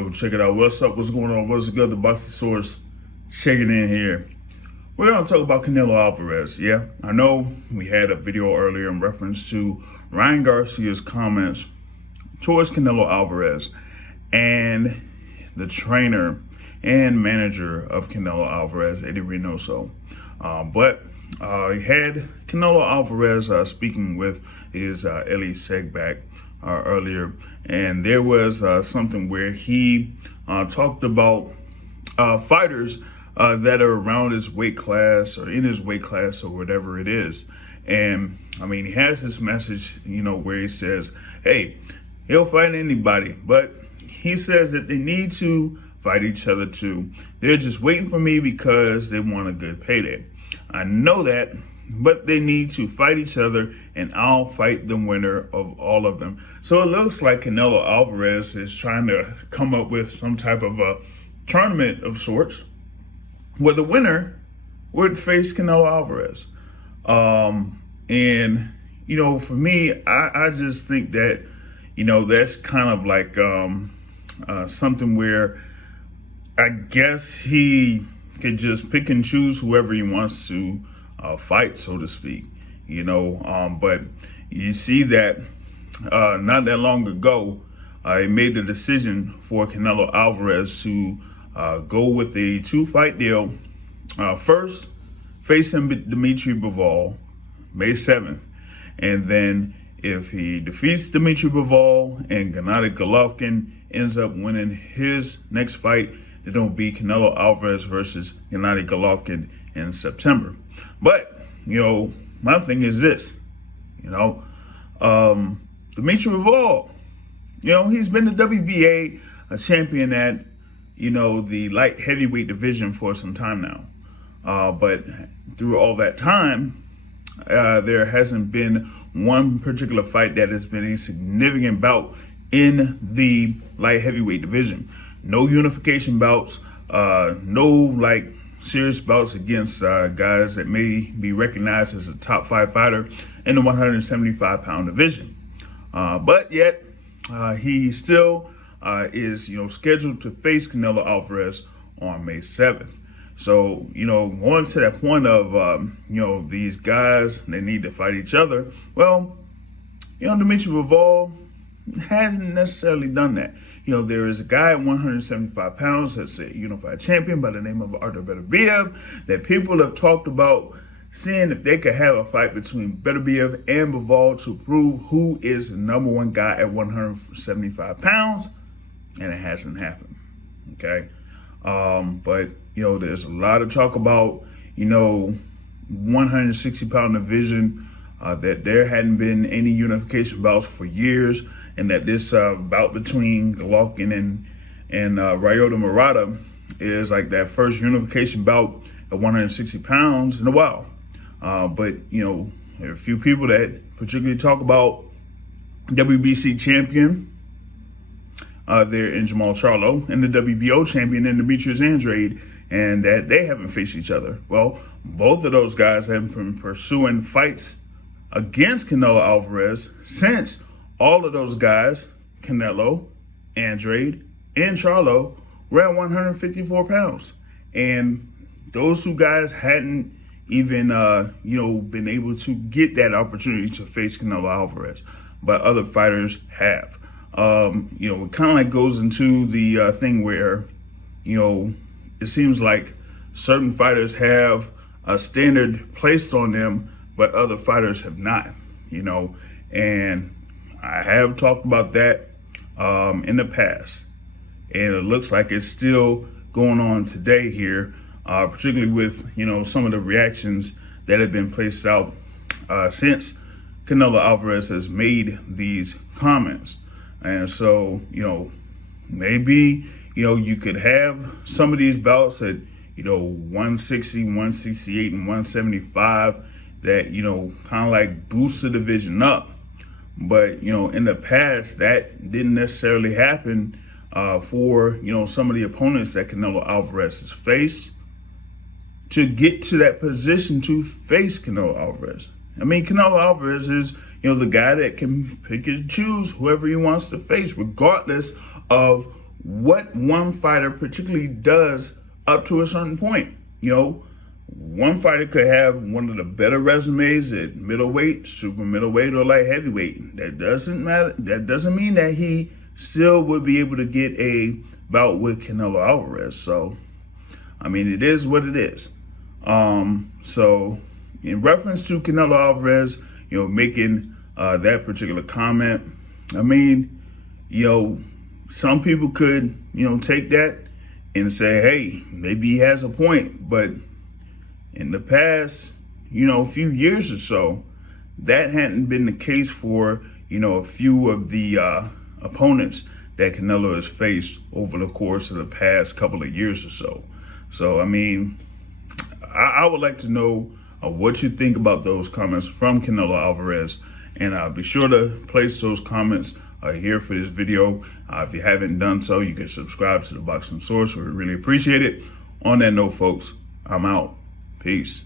Go check it out. What's up? What's going on? What's good? The Boxing Source checking in here. We're going to talk about Canelo Alvarez. Yeah, I know we had a video earlier in reference to Ryan Garcia's comments towards Canelo Alvarez and the trainer and manager of Canelo Alvarez, Eddie Reynoso. But he had Canelo Alvarez speaking with his Elie Segbach earlier, and there was something where he talked about fighters that are around his weight class or in his weight class or whatever it is. And I mean, he has this message, where he says, hey, he'll fight anybody, but he says that they need to fight each other too. They're just waiting for me because they want a good payday. I know that, but they need to fight each other, and I'll fight the winner of all of them. So it looks like Canelo Alvarez is trying to come up with some type of a tournament of sorts where the winner would face Canelo Alvarez. And, for me, I just think that, that's kind of like something where I guess he could just pick and choose whoever he wants to fight, so to speak, but you see that not that long ago, he made the decision for Canelo Alvarez to go with a 2-fight deal. First, facing Dimitri Bivol May 7th, and then if he defeats Dimitri Bivol and Gennady Golovkin ends up winning his next fight, it'll be Canelo Alvarez versus Gennady Golovkin in September. But, my thing is this, Dimitri Bivol, he's been the WBA champion at, the light heavyweight division for some time now. But through all that time, there hasn't been one particular fight that has been a significant bout in the light heavyweight division. No unification bouts, no serious bouts against guys that may be recognized as a top 5 fighter in the 175-pound division. But yet, he still is, scheduled to face Canelo Alvarez on May 7th. So, going to that point of, these guys, they need to fight each other. Well, Dimitri Bivol hasn't necessarily done that. There is a guy at 175 pounds that's a unified champion by the name of Artur Beterbiev that people have talked about seeing if they could have a fight between Beterbiev and Bivol to prove who is the number one guy at 175 pounds, and it hasn't happened, okay? But, there's a lot of talk about, 160-pound division, that there hadn't been any unification bouts for years, and that this bout between Golovkin and Ryota Murata is like that first unification bout at 160 pounds in a while. But, there are a few people that particularly talk about WBC champion there in Jamal Charlo and the WBO champion in Demetrius Andrade, and that they haven't faced each other. Well, both of those guys have been pursuing fights against Canelo Alvarez since all of those guys, Canelo, Andrade, and Charlo, were at 154 pounds. And those two guys hadn't even, been able to get that opportunity to face Canelo Alvarez, but other fighters have. It kind of like goes into the thing where, it seems like certain fighters have a standard placed on them, but other fighters have not, and I have talked about that in the past, and it looks like it's still going on today here, particularly with, some of the reactions that have been placed out since Canelo Alvarez has made these comments. And so, maybe, you could have some of these bouts at, 160, 168, and 175 that, kind of like boost the division up. But, in the past, that didn't necessarily happen for, some of the opponents that Canelo Alvarez has faced to get to that position to face Canelo Alvarez. I mean, Canelo Alvarez is, the guy that can pick and choose whoever he wants to face, regardless of what one fighter particularly does up to a certain point. You know, one fighter could have one of the better resumes at middleweight, super middleweight, or light heavyweight. That doesn't matter. That doesn't mean that he still would be able to get a bout with Canelo Alvarez. So, I mean, it is what it is. So in reference to Canelo Alvarez, making that particular comment, I mean, some people could, take that and say, hey, maybe he has a point. But in the past, few years or so, that hadn't been the case for, a few of the opponents that Canelo has faced over the course of the past couple of years or so. So, I mean, I would like to know what you think about those comments from Canelo Alvarez. And be sure to place those comments here for this video. If you haven't done so, you can subscribe to the Boxing Source. We really appreciate it. On that note, folks, I'm out. Peace.